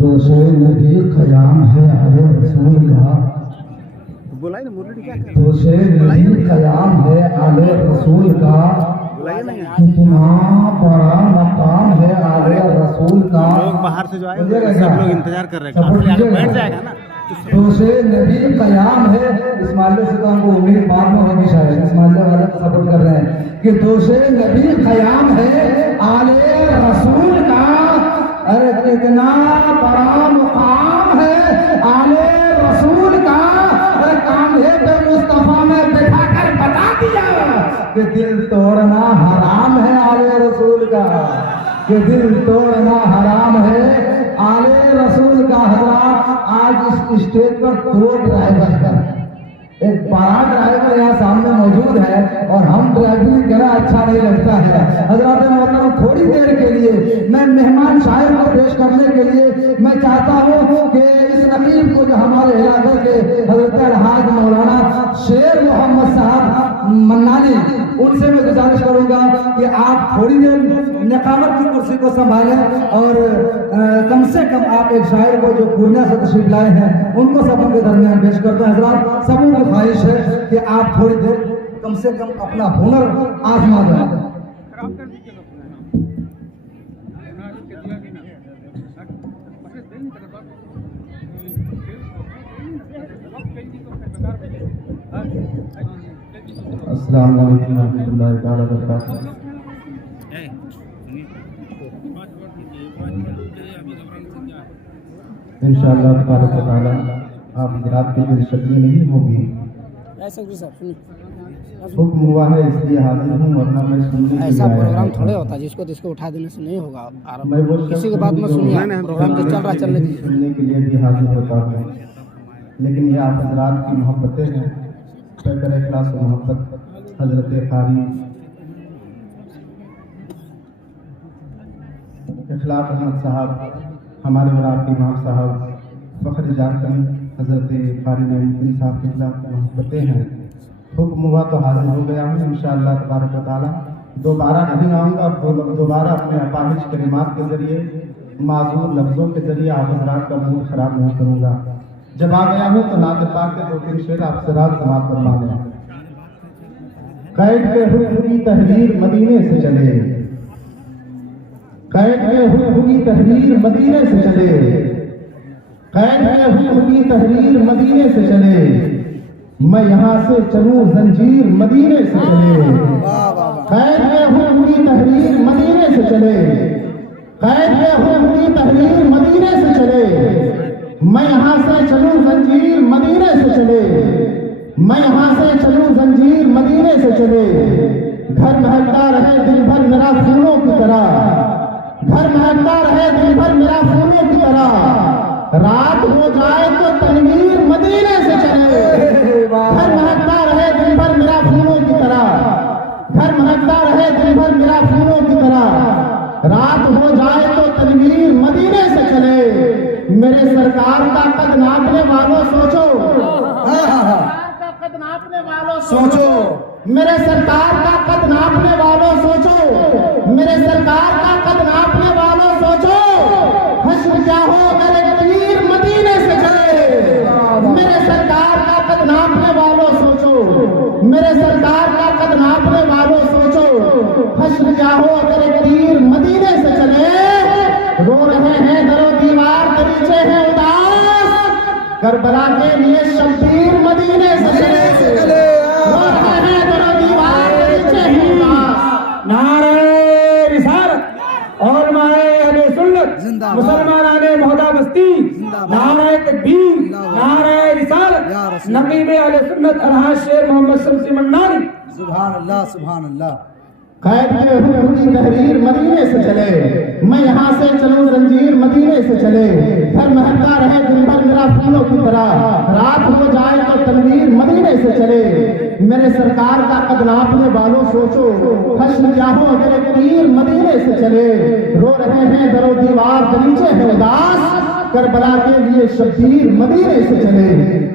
दोषे नबी क़याम है आले रसूल का, बुलाए ना मुरली क्या कर दोषे नबी क़याम है आले रसूल का, बुलाइए ना यार। कितना बड़ा मकाम है आले रसूल का। लोग बाहर से जो आए मुझे हैं, लगा। सब लोग इंतजार कर रहे हैं, सब काफी आगे मुझे बैठ लगा। जाएगा ना। दोषे नबी क़याम है, इस माले से तो हमको उम्मीद बाद में होगी शायद, इस माले वाले को सपोर्ट कर रहे हैं कि दोषे नबी क़याम है आले रसूल का। अरे कितना बड़ा मुकाम है आले रसूल का। अरे कांधे पे मुस्तफा ने बैठा कर बता दिया कि दिल तोड़ना हराम है आले रसूल का, कि दिल तोड़ना हराम है आले रसूल का। हजरात, आज इस स्टेज पर दो ड्राइवर हैं, एक बड़ा ड्राइवर यहाँ सामने मौजूद है और हम ड्राइविंग करना अच्छा नहीं लगता है। हजरात मोहतरम, थोड़ी देर के लिए मैं मेहमान शायर को पेश करने के लिए मैं चाहता हूँ कि इस नकीब को जो हमारे इलाके के हजरत अलहाज मौलाना शेर मोहम्मद साहब मन्नानी, उनसे मैं गुजारिश करूंगा कि आप थोड़ी देर निकामत की कुर्सी को संभालें और कम से कम आप एक शायर को जो पूर्णिया से तशरीफ लाए हैं उनको सबों के दरमियान पेश करते हैं। हजरात, सबों की ख्वाहिश है कि आप थोड़ी देर कम से कम अपना हुनर आजमा दें। अस्सलाम वालेकुम रहमतुल्लाहि तआला व बरकातहू। इंशाअल्लाह तबारक व तआला आप हज़रात की दिलशक्ति नहीं होगी। हुक्म हुआ है इसलिए हाजिर हूँ, वरना मैं सुनने के लिए ऐसा आया प्रोग्राम था। थोड़े होता है जिसको जिसको उठा देने से नहीं होगा मैं वो किसी शख्स के बात में हूँ जो सुनिए, प्रोग्राम जो चल रहा है चलने दीजिए। सुनने के लिए भी हाजिर होता हूँ, लेकिन ये आप हज़रात की मोहब्बतें हैं। पैकर इखलास और मोहब्बत हज़रत कारी इखलाक अहमद साहब, हमारे और आपके इमाम साहब फ़ख्र झारखंड हज़रत कारी नईमुद्दीन साहब के खिलाफ मोहब्बतें हैं। हुक्म हुआ तो हाजिर हो गया हूँ। इंशाअल्लाह तबारक व तआला दोबारा नहीं आऊँगा और दोबारा अपने अपाहिज कलिमात के ज़रिए, माज़ूर लफ्ज़ों के ज़रिए आप हज़रात का मूड ख़राब नहीं करूँगा। जब आ गया हूँ तो नात पाक के 2-3 शेर आपसे रात समाप्त करवा दें। कैद के हुक्म की तहरीर मदीने से चले, कैद के हुक्म की तहरीर मदीने से चले, कैद के हुक्म की तहरीर मदीने से चले, मैं यहाँ से चलूं जंजीर मदीने से चले। कैद के हुक्म की तहरीर मदीने से चले, कैद के हुक्म की तहरीर मदीने से चले, मैं यहाँ से चलूं जंजीर मदीने से चले, मैं यहाँ से चलूं जंजीर मदीने से चले। घर महकता रहे दिन भर मेरा फूलों की तरह, घर महकता रहे दिन भर मेरा फूलों की तरह, रात हो जाए तो तनवीर मदीने से चले। घर महकता रहे दिन भर मेरा फूलों की तरह, घर महकता रहे दिन भर मेरा फूलों की तरह, रात हो जाए तो तनवीर मदीने से चले। मेरे सरकार का कद नापने वालों सोचो, कद नापने वालों सोचो, मेरे सरकार का कद नापने वालों सोचो, मेरे सरकार का कद नापने वालों सोचो, हश्र क्या हो मेरे तीर मदीने से चले। मेरे सरकार का कद नापने वालों सोचो, मेरे सरकार का कद नापने वालों सोचो, हश्र क्या हो मेरे तीर मदीने से चले। रो रहे हैं दरो दीवार दरीचे हैं उदास, करबला के लिए शब्बीर मदीने से चले। रो रहे हैं दरो दीवार दरीचे हैं उदास। नारे रिसालत और माए अहले सुन्नत मुसलमानाने मोहदा बस्ती, नारे तकबीर, नारे रिसालत, नकीब अहले सुन्नत अलहाज शेर मोहम्मद शमसी मन्नानी। सुभान अल्लाह, सुभान अल्लाह। कैद के हुक्म की तहरीर मदीने से चले, मैं यहाँ से चलूं जंजीर मदीने से चले। घर महकता रहे दिन भर मेरा फूलों की तरह, रात हो जाए तो तनवीर मदीने से चले। मेरे सरकार का कद नापने वालों सोचो, हश्र क्या हो मेरे तीर मदीने से चले। रो रहे हैं दरो दीवार दरीचे हैं उदास, करबला के लिए शब्बीर मदीने से चले,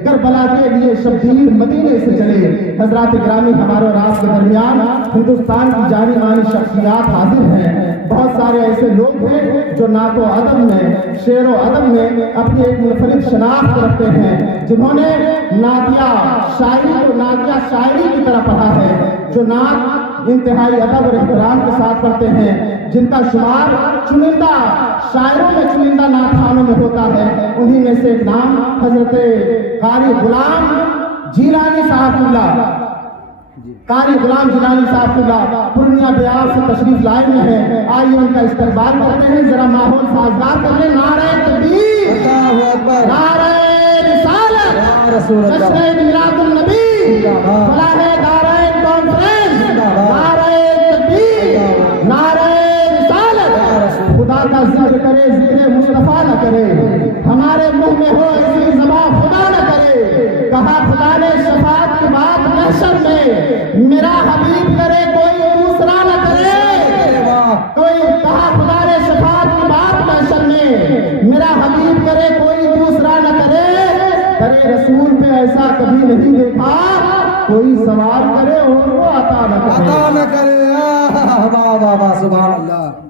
करबला के लिए शब्बीर मदीने से चले। हजरात ग्रामी, हमारे और आपके दरमियान हिंदुस्तान की जानी मानी शख्सियात हाजिर हैं। बहुत सारे ऐसे लोग हैं जो नातो अदब में, शेरो अदब में अपनी एक मुनफरिद शनाख्त रखते हैं, जिन्होंने नातिया शायरी को नातिया शायरी की तरह पढ़ा है, जो नात इंतहाई अदब और एहतराम के साथ पढ़ते हैं, जिनका शुमार चुनिंदा शायरों में, चुनिंदा नातखानों में होता है। उन्हीं में से एक नाम हजरत कारी गुलाम जिलानी साहबुल्लाह, कारी गुलाम जिलानी साहबुल्लाह पूर्णिया बिहार से तशरीफ लाए हुए हैं। आइए उनका इस्तकबाल करते हैं, जरा माहौल साजगार कर लें। नारे तकबीर, नारे रिसालत, जश्न मिलादुन नबी, फलाह दारैन कॉन्फ्रेंस, नारे तकबीर, नारे रिसालत। खुदा का जिक्र करे, जिक्र मुस्तफा न करे, हमारे मुंह में हो ऐसी ज़बान खुदा न करे। कहा खुदा ने शफाअत की बात महशर में, मेरा हबीब करे कोई दूसरा न करे। कोई कहा खुदा ने शफाअत की बात महशर में, मेरा हबीब करे कोई दूसरा न करे। करे रसूल पे ऐसा कभी नहीं देखा, कोई सवाल करे और वो अता न करे। अता न करे। वाह वाह वाह, सुभान अल्लाह।